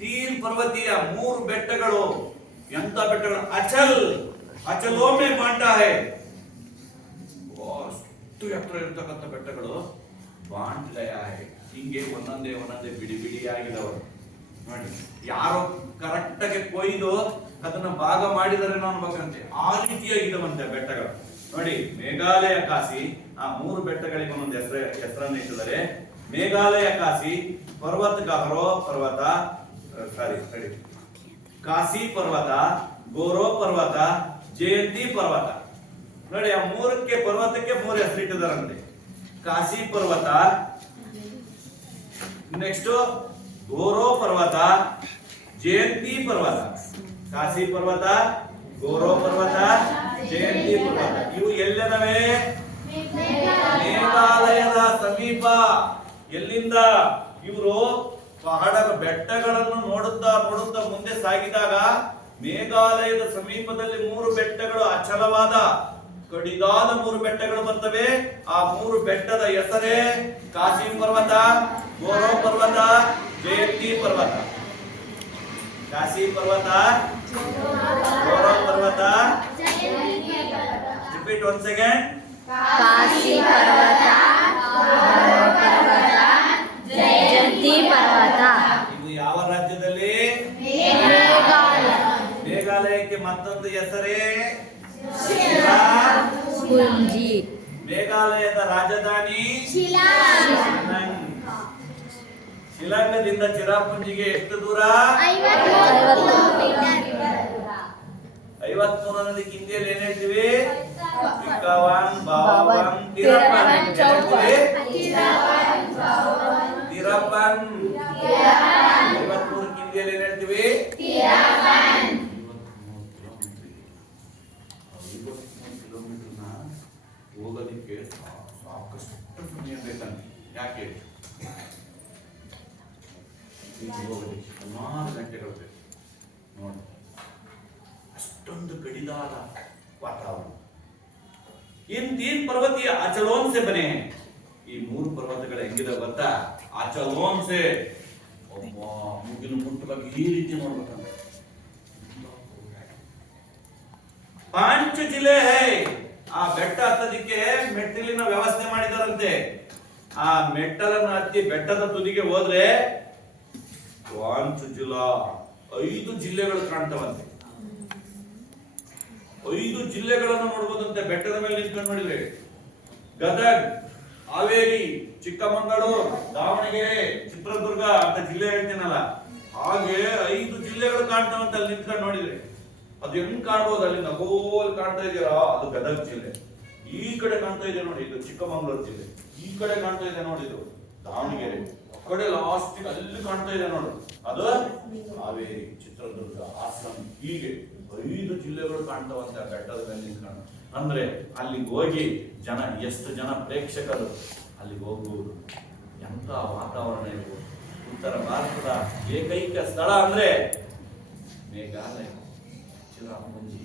3 ಪರ್ವತೀಯ 3 ಬೆಟ್ಟಗಳು. ಎಂತ ಬೆಟ್ಟಗಳು? ಅಚಲೋं में बांटा है. ಅಷ್ಟು ಎತ್ತರ ಇರ್ತಕ್ಕಂಥ ಬೆಟ್ಟಗಳು ಬಾಂಟ್ ಗಯಾ है. ಹಿಂಗೆ ಒಂದೊಂದೇ ಬಿಡಿ ಆಗಿದವರು ನೋಡಿ. ಯಾರೋ ಕರೆಕ್ಟ್ ಆಗಿ ಕೊಯ್ದು ಅದನ್ನ ಭಾಗ ಮಾಡಿದರೆ ಅನ್ಬೇಕಂತೆ, ಆ ರೀತಿಯಾಗಿದವಂತೆ ಬೆಟ್ಟಗಳು ನೋಡಿ. ಮೇಘಾಲಯ ಕಾಸಿ, ಆ 3 ಬೆಟ್ಟಗಳಿಗೆ ಒಂದೊಂದು ಹೆಸರನ್ನು ಇಟ್ಟಿದ್ದಾರೆ. ಮೇಘಾಲಯ ಕಾಸಿ ಪರ್ವತ ಗಹರೋ ಪರ್ವತ, ಕಾಸಿ ಪರ್ವತ, ಗೋರೋ ಪರ್ವತ, ಜಯಂತಿ ಪರ್ವತ. ನೋಡಿ ಆ 3ಕ್ಕೆ ಪರ್ವತಕ್ಕೆ 3 ಹೆಸರು ಇಟ್ಟಿದಾರಂತೆ. ಕಾಸಿ ಪರ್ವತ, ನೆಕ್ಸ್ಟ್ ಗೋರೋ ಪರ್ವತ, ಜಯಂತಿ ಪರ್ವತ. ಕಾಸಿ ಪರ್ವತ, ಗೋರೋ ಪರ್ವತ, ಜಯಂತಿ ಪರ್ವತ. ಇವು ಎಲ್ಲದವೆ? ಮೇಘಾಲಯದ ಸಮೀಪ. ಎಲ್ಲಿಂದ? ಇವರು ಪಹಾಡ ಬೆಟ್ಟಗಳನ್ನು ನೋಡುತ್ತಾ ಮುಂದೆ ಸಾಗಿದಾಗ ಮೇಘಾಲಯದ ಸಮೀಪದಲ್ಲಿ 3 ಬೆಟ್ಟಗಳು, ಅಚಲವಾದ ಕಡಿದಾದ 3 ಬೆಟ್ಟಗಳು ಬರ್ತವೆ. ಆ 3 ಬೆಟ್ಟದ ಹೆಸರೇ ಕಾಸಿ ಪರ್ವತ, ಗೋರೋ ಪರ್ವತ, ಜಯಂತಿ ಪರ್ವತ. ಕಾಸಿ ಪರ್ವತ, ಗೋರೋ ಪರ್ವತ. Repeat once again. ಕಾಶಿ ಪರ್ವತ, ಗೋರೋ ಪರ್ವತ, ಜಯಂತಿ ಪರ್ವತ. ಇದು ಯಾವ ರಾಜ್ಯದಲ್ಲಿ? ಮೇಘಾಲಯ. ಮೇಘಾಲಯಕ್ಕೆ ಮತ್ತೊಂದು ಹೆಸರೇ ಚಿರಾಪುಂಜಿ. ಮೇಘಾಲಯದ ರಾಜಧಾನಿ ಶಿಲಾಂಗ್. ಶಿಲಾಂಗದಿಂದ ಚಿರಾಪುಂಜಿಗೆ ಎಷ್ಟು ದೂರ? 53 ಅನ್ನೋದಕ್ಕೆ ಹಿಂದಿಯಲ್ಲಿ ಏನ್ ಹೇಳ್ತೀವಿ? ಪಿಕ್ಕವಾನ್, ಬಾವಾನ್, ತಿರಪನ್. ತಿರಪನ್. 53 ಹಿಂದಿಯಲ್ಲಿ ಏನ್ ಹೇಳ್ತೀವಿ? 53 ಕಿಲೋಮೀಟರ್ನ ಹೋಗೋದಕ್ಕೆ ಸಾಕಷ್ಟು ಸಮಯ ಬೇಕಂತೆ. ಯಾಕೆ? ಹೋಗೋದಕ್ಕೆ ಸುಮಾರು ಗಂಟೆಗಳು ಬೇಕು ನೋಡಿ. ಅಷ್ಟೊಂದು ಕಡಿದಾದ वातावरण। इन 3 पर्वतीय आचलोन से बने हैं। ಈ 3 ಪರ್ವತಗಳ ಹೆಂಗಿದೆ ಗೊತ್ತಾ? ಆಚಲೋನ್ से ಅಬ್ಬಾ ಮುಗಿಲು ಮುಟ್ಟುವಾಗ ಈ ರೀತಿ ನೋಡ್ಬೇಕಂತ. 5 ಜಿಲ್ಲೆ है। ಆ ಬೆಟ್ಟ ಹತ್ತೋದಕ್ಕೆ ಮೆಟ್ಟಿಲಿನ ವ್ಯವಸ್ಥೆ ಮಾಡಿದಾರಂತೆ. ಆ ಮೆಟ್ಟಲನ್ನು ಹತ್ತಿ ಬೆಟ್ಟದ ತುದಿಗೆ ಹೋದ್ರೆ 5 ಜಿಲ್ಲಾ 5 ಜಿಲ್ಲೆಗಳು ಕಾಣ್ತಾವಂತೆ. 5 ಜಿಲ್ಲೆಗಳನ್ನು ನೋಡಬಹುದಂತೆ ಬೆಟ್ಟದ ಮೇಲೆ ನಿಂತ್ಕೊಂಡು ನೋಡಿದ್ರೆ. ಗದಗ್, ಹಾವೇರಿ, ಚಿಕ್ಕಮಗಳೂರು, ದಾವಣಗೆರೆ, ಚಿತ್ರದುರ್ಗ ಅಂತ ಜಿಲ್ಲೆ ಹೇಳ್ತೀನಲ್ಲ, ಹಾಗೆ 5 ಜಿಲ್ಲೆಗಳು ಕಾಣ್ತಾವಂತೆ ಅಲ್ಲಿ ನಿಂತ್ಕೊಂಡು ನೋಡಿದ್ರೆ. ಅದು ಹೆಂಗ್ ಕಾಣ್ಬೋದು? ಅಲ್ಲಿ ನಗೋಲ್ ಕಾಣ್ತಾ ಇದೆಯಲ್ಲ, ಅದು ಗದಗ್ ಜಿಲ್ಲೆ. ಈ ಕಡೆ ಕಾಣ್ತಾ ಇದೆ ನೋಡಿ, ಇದು ಚಿಕ್ಕಮಗಳೂರು ಜಿಲ್ಲೆ. ಈ ಕಡೆ ಕಾಣ್ತಾ ಇದೆ ನೋಡಿ, ಇದು ದಾವಣಗೆರೆ. ಆ ಕಡೆ ಲಾಸ್ಟ್ ಅಲ್ಲಿ ಕಾಣ್ತಾ ಇದೆ ನೋಡು, ಅದು ಹಾವೇರಿ, ಚಿತ್ರದುರ್ಗ, ಹಾಸನ. ಹೀಗೆ 5 ಜಿಲ್ಲೆಗಳು ಕಾಣ್ತಾವಂತೆ ಆ ಬೆಟ್ಟದ ಮೇಲೆ ನಿಂತ್ಕೊಂಡು. ಅಂದ್ರೆ ಅಲ್ಲಿಗೆ ಹೋಗಿ ಜನ, ಎಷ್ಟು ಜನ ಪ್ರೇಕ್ಷಕರು ಅಲ್ಲಿಗೆ ಹೋಗುವುದು. ಎಂತ ವಾತಾವರಣ ಇರ್ಬೋದು. ಉತ್ತರ ಭಾರತದ ಏಕೈಕ ಸ್ಥಳ ಅಂದ್ರೆ ಮೇಘಾಲಯ, ಚಿರಾಪುಂಜಿ.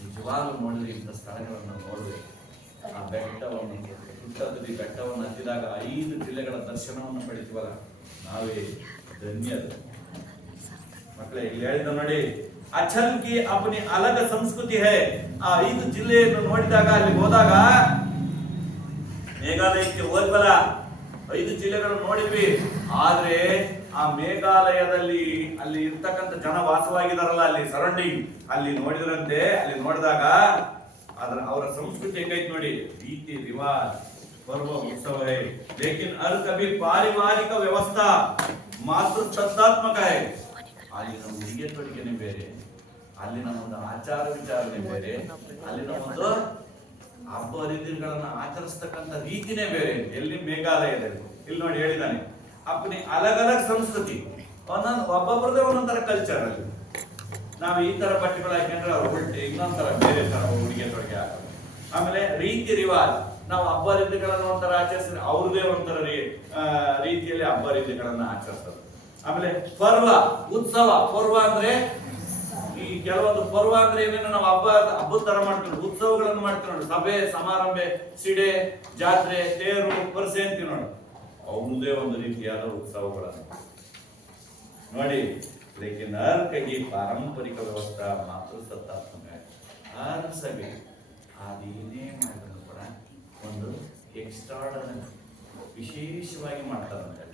ನಿಜವಾಗ್ಲೂ ನೋಡಿದ್ರೆ ಇಂಥ ಸ್ಥಳಗಳನ್ನು ನೋಡಿದ್ರೆ, ಆ ಬೆಟ್ಟವನ್ನು ಸುತ್ತದಲ್ಲಿ ಬೆಟ್ಟವನ್ನು ಹತ್ತಿದಾಗ 5 ಜಿಲ್ಲೆಗಳ ದರ್ಶನವನ್ನು ಪಡಿತೀವಲ್ಲ, ನಾವೇ ಧನ್ಯರು ಮಕ್ಕಳೇ. ಇಲ್ಲಿ ಹೇಳಿದ ನೋಡಿ, ಅಚಲ್ ಕಿ ಅಪನಿ ಅಲಗ ಸಂಸ್ಕೃತಿ ಹೈ. ಆ 5 ಜಿಲ್ಲೆಯನ್ನು ನೋಡಿದಾಗ, ಅಲ್ಲಿ ಹೋದಾಗ, ಮೇಘಾಲಯಕ್ಕೆ ಹೋದ್ವಲ್ಲ, 5 ಜಿಲ್ಲೆಗಳನ್ನು ನೋಡಿದ್ವಿ. ಆದ್ರೆ ಆ ಮೇಘಾಲಯದಲ್ಲಿ ಅಲ್ಲಿ ಇರ್ತಕ್ಕಂಥ ಜನ ವಾಸವಾಗಿದಾರಲ್ಲ, ಅಲ್ಲಿ ಸರೌಂಡಿಂಗ್, ಅಲ್ಲಿ ನೋಡಿದ್ರಂತೆ. ಅಲ್ಲಿ ನೋಡಿದಾಗ ಅವರ ಸಂಸ್ಕೃತಿ ಹೆಂಗೈತೆ ನೋಡಿ. ರೀತಿ ರಿವಾಜ್, ಪರ್ವ ಉತ್ಸವ ಹೈ, ಲೇಕಿನ್ ಹರ್ ಕಭಿ ಪಾರಿವಾರಿಕ ವ್ಯವಸ್ಥಾ ಮಾತೃ ಶ್ರದ್ಧಾತ್ಮಕ ಹೈ. ಅಲ್ಲಿನ ಉಡುಗೆ ತೊಡುಗೆನೆ ಬೇರೆ, ಅಲ್ಲಿನ ಒಂದು ಆಚಾರ ವಿಚಾರನೆ ಬೇರೆ, ಅಲ್ಲಿನ ಒಂದು ಹಬ್ಬ ಹರಿದಿನಗಳನ್ನ ಆಚರಿಸ್ತಕ್ಕಂಥ ರೀತಿನೇ ಬೇರೆ. ಎಲ್ಲಿ? ಮೇಘಾಲಯದಲ್ಲಿ. ಇಲ್ಲಿ ನೋಡಿ ಹೇಳಿದಾನೆ, ಅಪ್ಪನಿ ಅಲಗ್ ಅಲಗ್ ಸಂಸ್ಕೃತಿ, ಒಬ್ಬೊಬ್ಬರದೇ ಒಂದೊಂದರ ಕಲ್ಚರ್. ಅಲ್ಲಿ ನಾವು ಈ ತರ ಬಟ್ಟೆಗಳು ಹಾಕೊಂಡ್ರೆ ಅವ್ರು ಉಲ್ಟೆ ಇನ್ನೊಂದರ ಬೇರೆ ತರ ಉಡುಗೆ ತೊಡುಗೆ ಹಾಕೋದು. ಆಮೇಲೆ ರೀತಿ ರಿವಾಜ್, ನಾವು ಹಬ್ಬ ರೀತಿಗಳನ್ನ ಒಂಥರ ಆಚರಿಸಿದ್ರೆ ಅವ್ರದೇ ಒಂಥರ ರೀತಿಯಲ್ಲಿ ಹಬ್ಬ ರೀತಿಗಳನ್ನ ಆಚರಿಸೋದು. ಆಮೇಲೆ ಪರ್ವ ಉತ್ಸವ. ಪರ್ವ ಅಂದ್ರೆ ಈ ಕೆಲವೊಂದು ಪರ್ವ ಅಂದ್ರೆ ಏನೇನು ನಾವು ಹಬ್ಬದ ತರ ಮಾಡ್ತೀವಿ, ಉತ್ಸವಗಳನ್ನು ಮಾಡ್ತೀವಿ ನೋಡಿ. ಸಭೆ ಸಮಾರಂಭ, ಸಿಡೆ, ಜಾತ್ರೆ, ತೇರು, ಪರ್ಸೆ ಅಂತೀವಿ ನೋಡಿ. ಅವ್ರದೇ ಒಂದು ರೀತಿಯಾದ ಉತ್ಸವಗಳನ್ನು ನೋಡಿ. ಲೇಕಿನ್ ಹರ್ ಕಹಿ ಪಾರಂಪರಿಕ ವ್ಯವಸ್ಥಾ ಮಾತೃ ಸತ್ತಾತ್ಮಕ. ಹರ್ ಸಭೆ ಅದೇನೇ ಮಾಡಿದ್ರು ಕೂಡ ಒಂದು ಎಕ್ಸ್ಟ್ರಾರ್ಡನರಿ, ವಿಶೇಷವಾಗಿ ಮಾಡ್ತಾರಂತೆ.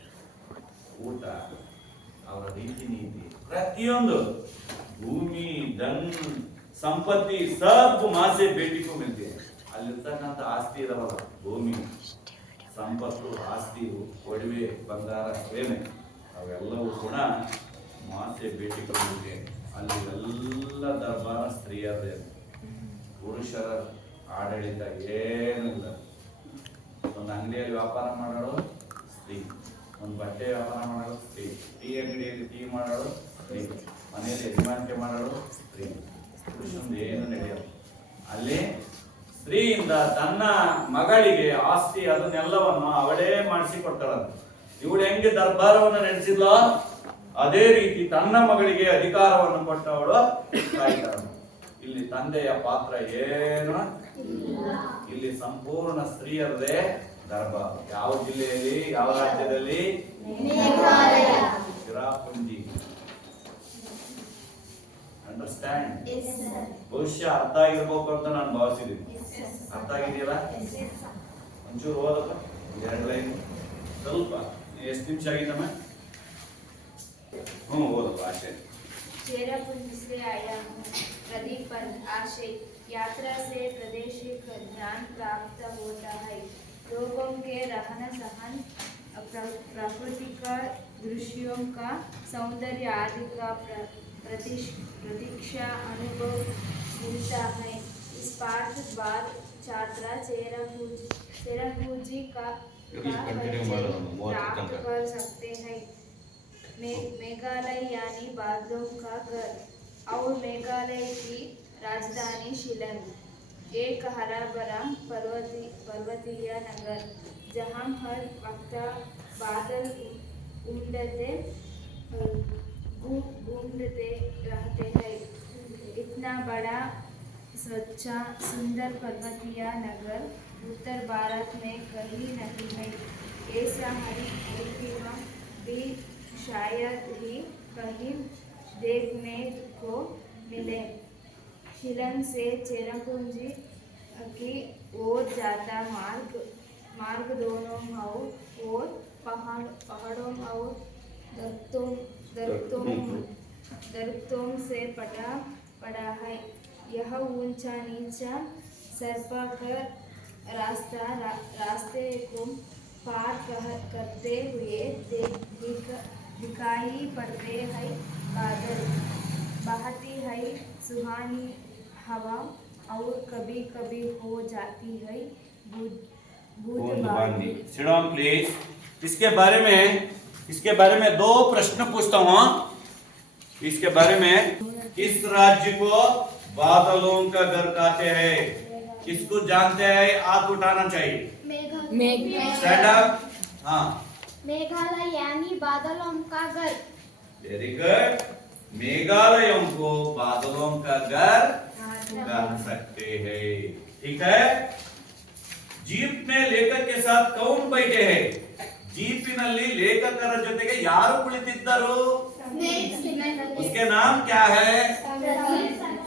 ಊಟ, ಅವರ ರೀತಿ ನೀತಿ, ಪ್ರತಿಯೊಂದು ಭೂಮಿ, ಧನ್, ಸಂಪತ್ತಿ ಸಬ್ ಮಾಸೆ ಭೇಟಿಗೂ ಮಿಲ್ತೆ. ಅಲ್ಲಿರ್ತಕ್ಕಂಥ ಆಸ್ತಿ ಇದಾವಲ್ಲ, ಭೂಮಿ, ಸಂಪತ್ತು, ಆಸ್ತಿ, ಒಡವೆ, ಬಂಗಾರ ಏನೇ, ಅವೆಲ್ಲವೂ ಕೂಡ ಮಾಸೆ ಭೇಟಿಗಳಿಗೆ. ಅಲ್ಲಿ ಎಲ್ಲ ದರ್ಬಾರ ಸ್ತ್ರೀಯರೇ, ಪುರುಷರ ಆಡಳಿತ ಏನಿಲ್ಲ. ಒಂದು ಅಂಗಡಿಯಲ್ಲಿ ವ್ಯಾಪಾರ ಮಾಡೋಳು ಸ್ತ್ರೀ, ಒಂದು ಬಟ್ಟೆ ವ್ಯಾಪಾರ ಮಾಡೋಳು ಸ್ತ್ರೀ, ಟೀ ಅಂಗಡಿಯಲ್ಲಿ ಟೀ ಮಾಡೋಳು ಸ್ತ್ರೀ, ಮನೆಯಲ್ಲಿ ಯಜಮಾನಿಕೆ ಮಾಡೋಳು ಸ್ತ್ರೀ. ಪುರುಷಂದು ಏನು ನಡೆಯಲ್ಲ. ಅಲ್ಲಿ ಸ್ತ್ರೀಯಿಂದ ತನ್ನ ಮಗಳಿಗೆ ಆಸ್ತಿ ಅದನ್ನೆಲ್ಲವನ್ನು ಅವಳೇ ಮಾಡಿಸಿ ಕೊಡ್ತಾಳಂತೆ. ಇವಳು ಹೆಂಗೆ ದರ್ಬಾರವನ್ನು ನಡೆಸಿದ್ಲೋ ಅದೇ ರೀತಿ ತನ್ನ ಮಗಳಿಗೆ ಅಧಿಕಾರವನ್ನು ಕೊಟ್ಟವಳು ಕಾಯ್ತಾಳ. ಇಲ್ಲಿ ತಂದೆಯ ಪಾತ್ರ ಏನು? ಇಲ್ಲಿ ಸಂಪೂರ್ಣ ಸ್ತ್ರೀಯರದೇ ದರ್ಬಾರ್. ಯಾವ ಜಿಲ್ಲೆಯಲ್ಲಿ, ಯಾವ ರಾಜ್ಯದಲ್ಲಿ? ಚಿರಾಪುಂಜಿ. ಅಂಡರ್ಸ್ಟ್ಯಾಂಡ್? ಬಹುಶಃ ಅರ್ಥ ಆಗಿರ್ಬೇಕು ಅಂತ ನಾನು ಭಾವಿಸಿದ್ದೀನಿ. ಅರ್ಥ ಆಗಿದೆಯಲ್ಲ? ಒಂಚೂರು ಓದಪ್ಪ, 2 ಲೈನ್ ಸ್ವಲ್ಪ. ಎಷ್ಟು ನಿಮಿಷ ಆಗಿದ್ದಮ್ಮ? ಓದಪ್ಪ. ಆಶೆ चेरापुंजी से आया हूँ, प्रदीप पर आशय यात्रा से प्रादेशिक ज्ञान प्राप्त होता है। लोगों के रहन सहन, प्राकृतिक दृश्यों का सौंदर्य आदि का प्रतीक्षा अनुभव मिलता है। इस पाठ बाद छात्रा चेरापूंजी का प्राप्त कर सकते हैं। मेघालय यानी बादलों का घर और मेघालय की राजधानी शिलांग एक हरा भरा पर्वतीय नगर जहाँ हर वक्त बादल घूमते रहते हैं। इतना बड़ा स्वच्छ सुंदर पर्वतीय नगर उत्तर भारत में कहीं नहीं है। ऐसा हरित भी शायद ही कहीं देखने को मिले। शिलांग से चेरापूंजी की ओर जाता मार्ग दोनों ओर पहाड़ों और दरख्तों से पड़ा है। यह ऊंचा नीचा सर्पाकार रास्ते को पार करते हुए दिखाई पड़ते हैं। बादल बहती है सुहानी हवा और कभी कभी हो जाती है बूंदबांदी। Sit down please. इसके बारे में दो प्रश्न पूछता हूँ। इसके बारे में किस राज्य को बादलों का घर कहते हैं? किसको जानते हैं? हाथ उठाना चाहिए। Stand up. हाँ, मेघालय यानी बादलों का घर। Very good. मेघालयों को बादलों का घर कह सकते हैं। ठीक है। जीप में लेखक के साथ कौन बैठे हैं? जीपिನಲ್ಲಿ लेखकर ಜೊತೆಗೆ ಯಾರು ಕುಳಿತಿದ್ದರು? उसके नाम क्या है?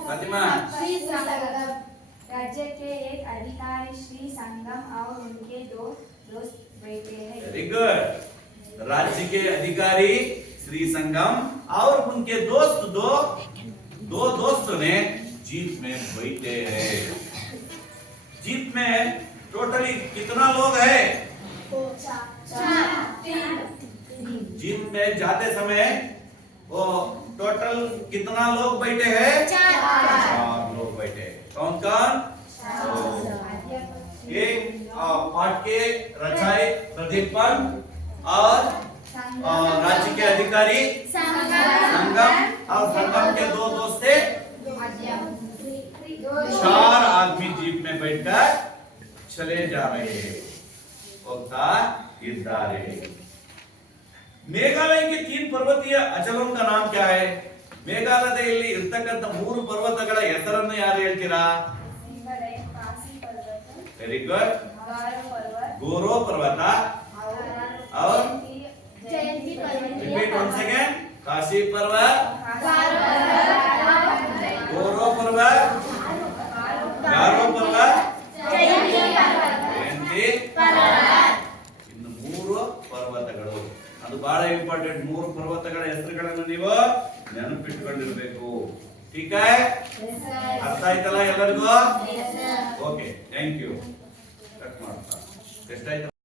फातिमा। राज्य के एक अधिकारी श्री संगम और उनके दो दोस्त बैठे हैं। Very good. राज्य के अधिकारी श्री संगम और उनके दोस्त दो दोस्त ने जीप में बैठे हैं। जीप में टोटली कितना लोग है? जीप में जाते समय वो टोटल कितना लोग बैठे हैं? 4 लोग बैठे। कौन कौन? एक पाठ के रचाई प्रदीपन और राज्य के अधिकारी संगम और संगम के दो दोस्त थे। 4 आदमी जीप में बैठकर चले जा रहे हैं। होता इधारे। ಮೇಘಾಲಯ के 3 पर्वतीय अचलों का नाम क्या है? ಮೇಘಾಲಯದಲ್ಲಿ ಇರತಕ್ಕಂತ 3 ಪರ್ವತಗಳ ಹೆಸರನ್ನು ಯಾರು ಹೇಳ್ತೀರಾ? Very good. ಗೋರೋ पर्वत और रिपीट वन सेकेंड। काशी पर्वत, गोरो पर्वत, गारो पर्वत, ಜಯಂತಿ पर्वत। ಇನ್ನು 3 ಪರ್ವತಗಳು ಅದು ಬಹಳ ಇಂಪಾರ್ಟೆಂಟ್। 3 ಪರ್ವತಗಳ ಹೆಸರುಗಳನ್ನು ನೀವು ನೆನಪಿಟ್ಟುಕೊಂಡಿರಬೇಕು। ठीक है? ಅರ್ಥ ಆಯ್ತಲ್ಲ ಎಲ್ಲರಿಗೂ? Okay, thank you. ಕಟ್ ಮಾಡ್ತಾ ಎಷ್ಟಾಯ್ತು?